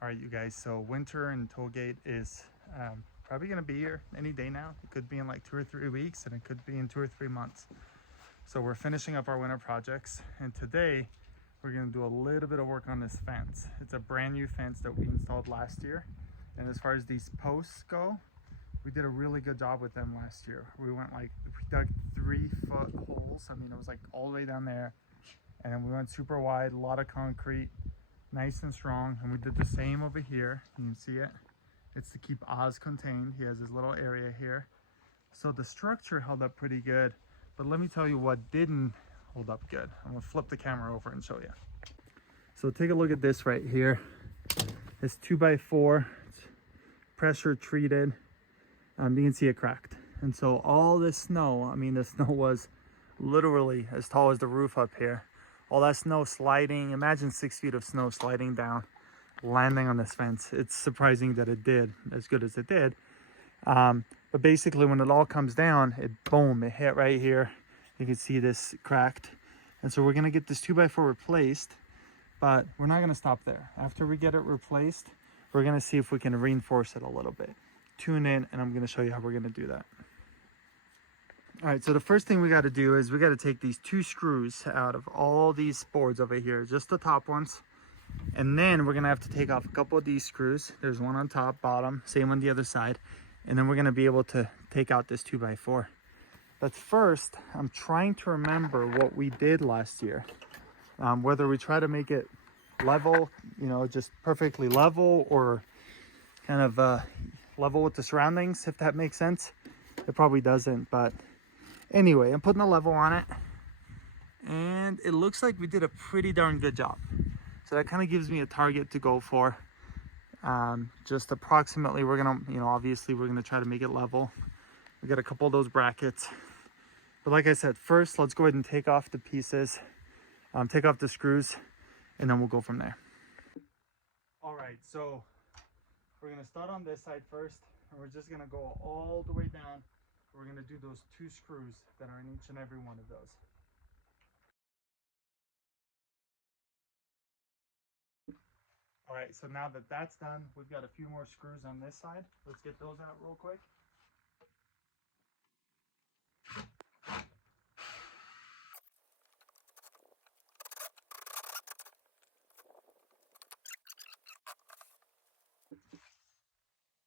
All right, you guys, so winter in Tollgate is probably going to be here any day now. It could be in like 2 or 3 weeks, and it could be in 2 or 3 months. So we're finishing up our winter projects, and today we're going to do a little bit of work on this fence. It's a brand new fence that we installed last year, and as far as these posts go, we did a really good job with them last year. We dug 3-foot holes. I mean, it was like all the way down there, and then we went super wide, a lot of concrete, nice and strong. And we did the same over here. You can see it. It's to keep Oz contained. He has his little area here. So the structure held up pretty good, but let me tell you what didn't hold up good. I'm gonna flip the camera over and show you. So take a look at this right here. It's 2x4, it's pressure treated. You can see it cracked. And so all this snow, I mean, the snow was literally as tall as the roof up here. All that snow sliding, imagine 6 feet of snow sliding down, landing on this fence. It's surprising that it did as good as it did. But basically when it all comes down, it hit right here. You can see this cracked. And so we're gonna get this 2x4 replaced, but we're not gonna stop there. After we get it replaced, we're gonna see if we can reinforce it a little bit. Tune in, and I'm gonna show you how we're gonna do that. All right, so the first thing we got to do is we got to take these 2 screws out of all these boards over here, just the top ones. And then we're going to have to take off a couple of these screws. There's one on top, bottom, same on the other side. And then we're going to be able to take out this 2x4. But first, I'm trying to remember what we did last year. Whether we try to make it level, just perfectly level, or kind of level with the surroundings, if that makes sense. It probably doesn't, but anyway, I'm putting a level on it, and it looks like we did a pretty darn good job. So that kind of gives me a target to go for. Just approximately, we're gonna, obviously we're gonna try to make it level. We got a couple of those brackets, but like I said, first let's go ahead and take off the pieces, take off the screws, and then we'll go from there. All right, so we're gonna start on this side first, and we're just gonna go all the way down. We're going to do those 2 screws that are in each and every one of those. All right, so now that that's done, we've got a few more screws on this side. Let's get those out real quick.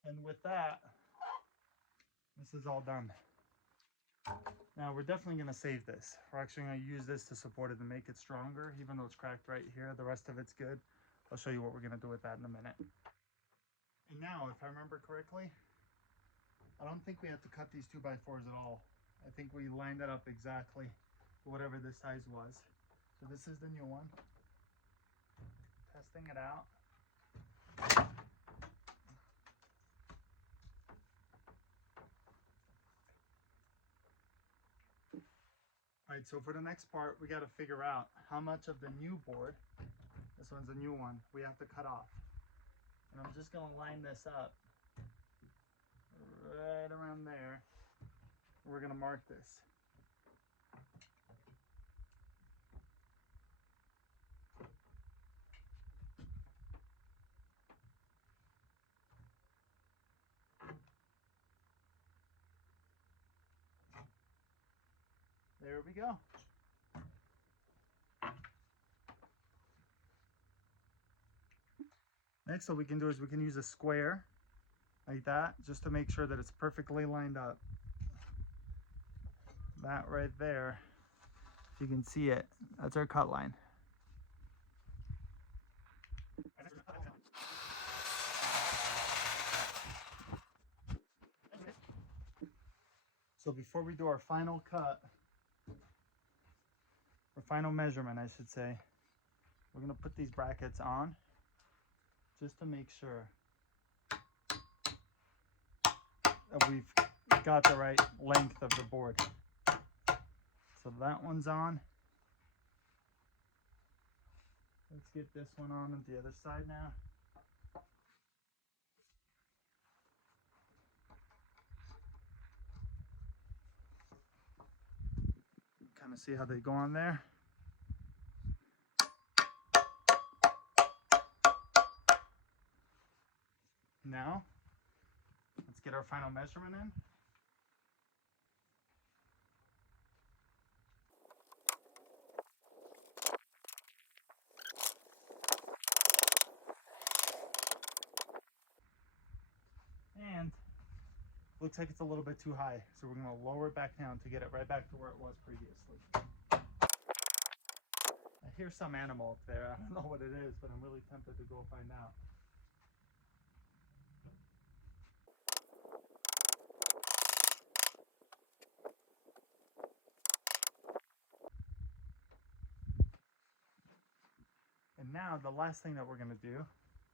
And with that, this is all done. Now we're definitely going to save this. We're actually going to use this to support it and make it stronger, even though it's cracked right here. The rest of it's good. I'll show you what we're going to do with that in a minute. And now, if I remember correctly, I don't think we have to cut these 2x4s at all. I think we lined that up exactly to whatever this size was. So this is the new one. Testing it out. All right, so for the next part, we got to figure out how much of the new board, this one's a new one, we have to cut off. And I'm just going to line this up right around there. We're going to mark this. There we go. Next, what we can do is we can use a square like that, just to make sure that it's perfectly lined up. That right there, if you can see it, that's our cut line. So before we do our final cut, or final measurement, I should say, we're gonna put these brackets on just to make sure that we've got the right length of the board. So that one's on. Let's get this one on the other side now. Kind of see how they go on there. Now, let's get our final measurement in. And looks like it's a little bit too high, so we're gonna lower it back down to get it right back to where it was previously. I hear some animal up there. I don't know what it is, but I'm really tempted to go find out. And now the last thing that we're gonna do,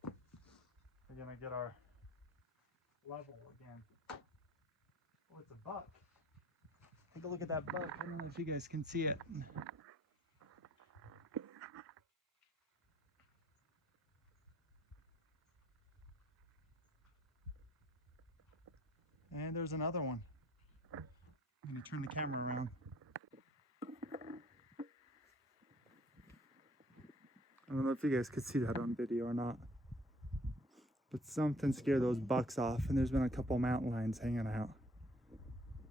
we're gonna get our level again. Oh, it's a buck. Take a look at that buck. I don't know if you guys can see it. And there's another one. I'm gonna turn the camera around. I don't know if you guys could see that on video or not, but something scared those bucks off, and there's been a couple mountain lions hanging out.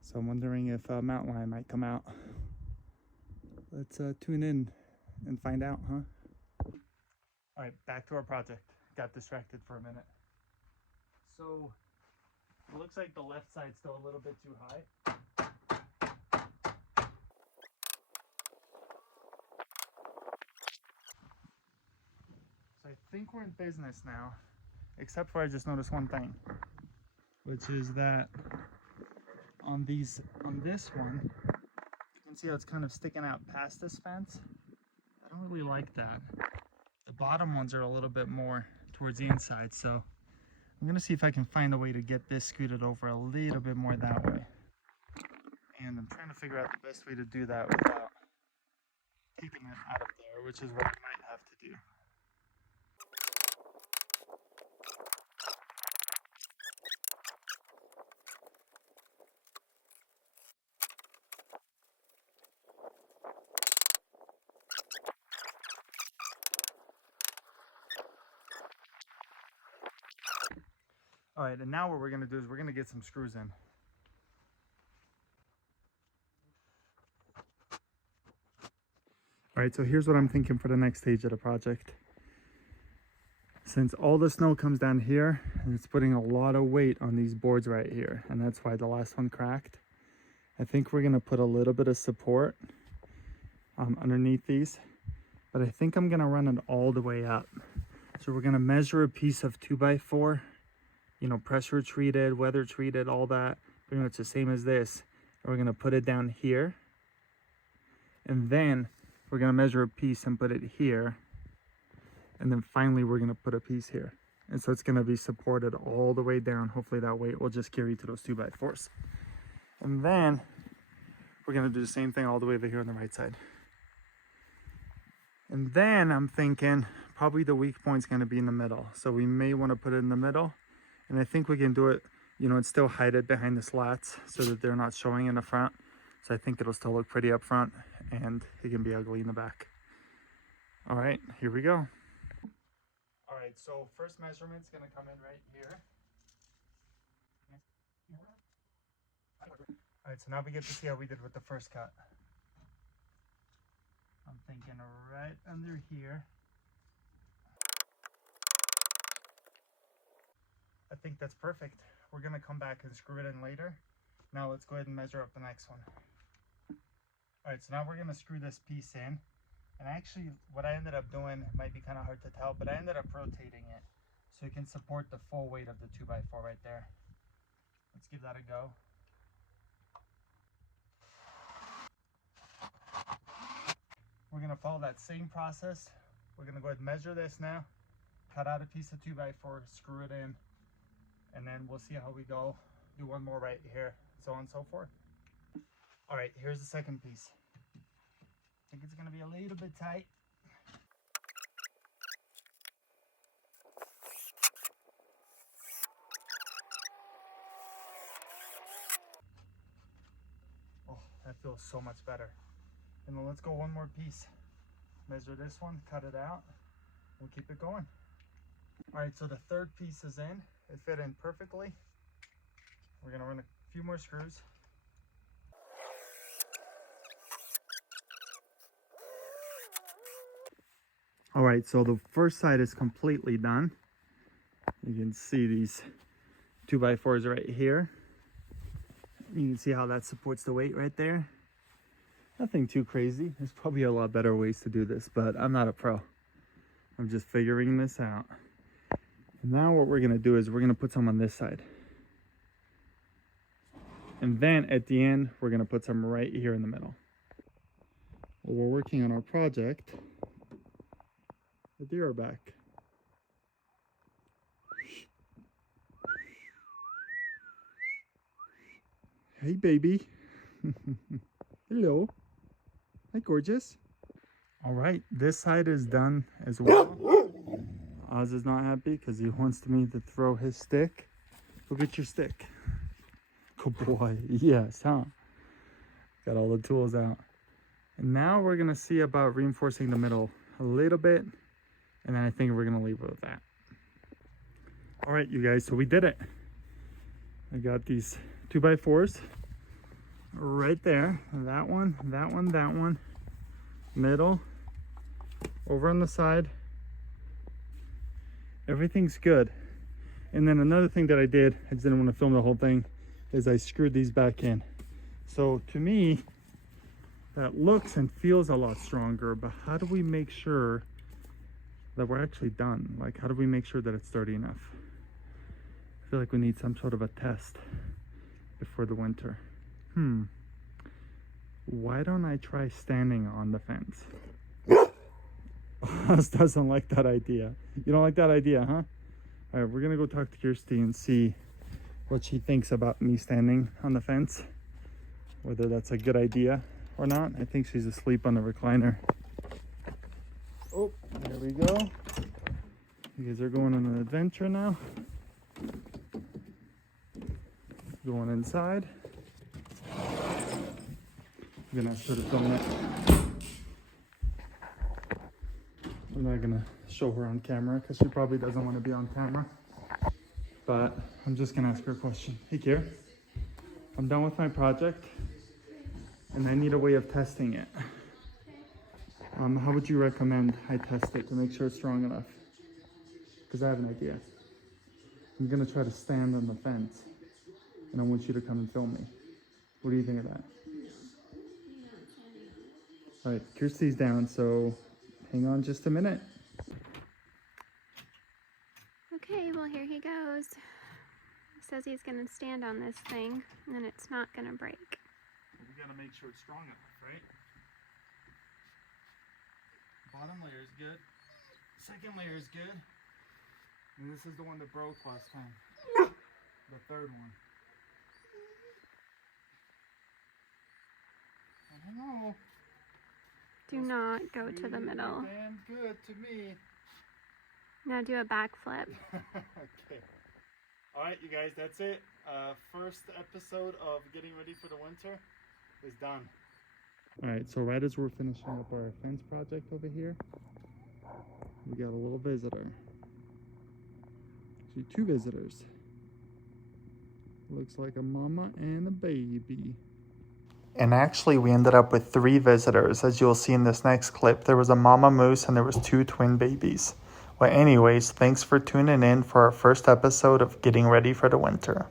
So I'm wondering if a mountain lion might come out. Let's tune in and find out, huh? All right, back to our project. Got distracted for a minute. So it looks like the left side's still a little bit too high. So I think we're in business now, except for I just noticed one thing, which is that on this one, you can see how it's kind of sticking out past this fence. I don't really like that. The bottom ones are a little bit more towards the inside, so I'm gonna see if I can find a way to get this scooted over a little bit more that way. And I'm trying to figure out the best way to do that without keeping it out of there, which is what I might have to do. All right, and now what we're gonna do is we're gonna get some screws in. All right, so here's what I'm thinking for the next stage of the project. Since all the snow comes down here, and it's putting a lot of weight on these boards right here, and that's why the last one cracked, I think we're gonna put a little bit of support underneath these, but I think I'm gonna run it all the way up. So we're gonna measure a piece of 2x4, you know, pressure treated, weather treated, all that, pretty much the same as this. And we're gonna put it down here, and then we're gonna measure a piece and put it here, and then finally we're gonna put a piece here. And so it's gonna be supported all the way down. Hopefully that weight will just carry to those 2x4s. And then we're gonna do the same thing all the way over here on the right side. And then I'm thinking probably the weak point's gonna be in the middle. So we may wanna put it in the middle. And I think we can do it, you know, and still hide it behind the slats so that they're not showing in the front. So I think it'll still look pretty up front, and it can be ugly in the back. All right, here we go. All right, so first measurement's gonna come in right here. All right, so now we get to see how we did with the first cut. I'm thinking right under here. I think that's perfect. We're gonna come back and screw it in later. Now let's go ahead and measure up the next one. All right, so now we're gonna screw this piece in. And actually, what I ended up doing might be kind of hard to tell, but I ended up rotating it so it can support the full weight of the 2x4 right there. Let's give that a go. We're gonna follow that same process. We're gonna go ahead and measure this now, cut out a piece of 2x4, screw it in, and then we'll see how we go. Do one more right here, so on and so forth. All right, here's the second piece. I think it's gonna be a little bit tight. Oh, that feels so much better. And then let's go one more piece. Measure this one, cut it out, we'll keep it going. All right, so the third piece is in. It fit in perfectly. We're gonna run a few more screws. All right, so the first side is completely done. You can see these 2x4s right here. You can see how that supports the weight right there. Nothing too crazy. There's probably a lot better ways to do this, but I'm not a pro. I'm just figuring this out. And now what we're gonna do is we're gonna put some on this side. And then at the end, we're gonna put some right here in the middle. While we're working on our project, the deer are back. Hey, baby. Hello. Hi, gorgeous. All right, this side is done as well. Oz is not happy because he wants me to throw his stick. Go get your stick. Good boy. Yes, huh? Got all the tools out. And now we're going to see about reinforcing the middle a little bit. And then I think we're going to leave it with that. All right, you guys, so we did it. I got these 2x4s right there. That one, that one, that one. Middle. Over on the side. Everything's good. And then another thing that I did, I just didn't want to film the whole thing, is I screwed these back in. So to me, that looks and feels a lot stronger, but how do we make sure that we're actually done? Like, how do we make sure that it's sturdy enough? I feel like we need some sort of a test before the winter. Why don't I try standing on the fence? Oz doesn't like that idea. You don't like that idea, huh? All right, we're gonna go talk to Kirsti and see what she thinks about me standing on the fence, whether that's a good idea or not. I think she's asleep on the recliner. Oh, there we go. You guys are going on an adventure now. Going inside. I'm gonna ask her to film it. I'm not gonna show her on camera because she probably doesn't want to be on camera. But I'm just gonna ask her a question. Hey, Kier, I'm done with my project and I need a way of testing it. How would you recommend I test it to make sure it's strong enough? Because I have an idea. I'm gonna try to stand on the fence and I want you to come and film me. What do you think of that? All right, Kirsti's down, so hang on just a minute. Okay, well, here he goes. He says he's going to stand on this thing and it's not going to break. We got to make sure it's strong enough, right? Bottom layer is good. Second layer is good. And this is the one that broke last time. The third one. I don't know. Do not go to the middle. Damn good to me. Now do a backflip. Okay. All right, you guys, that's it. First episode of Getting Ready for the Winter is done. All right, so right as we're finishing up our fence project over here, we got a little visitor. Actually, two visitors. Looks like a mama and a baby. And actually, we ended up with 3 visitors. As you'll see in this next clip, there was a mama moose and there was 2 twin babies. Well, anyways, thanks for tuning in for our first episode of Getting Ready for the Winter.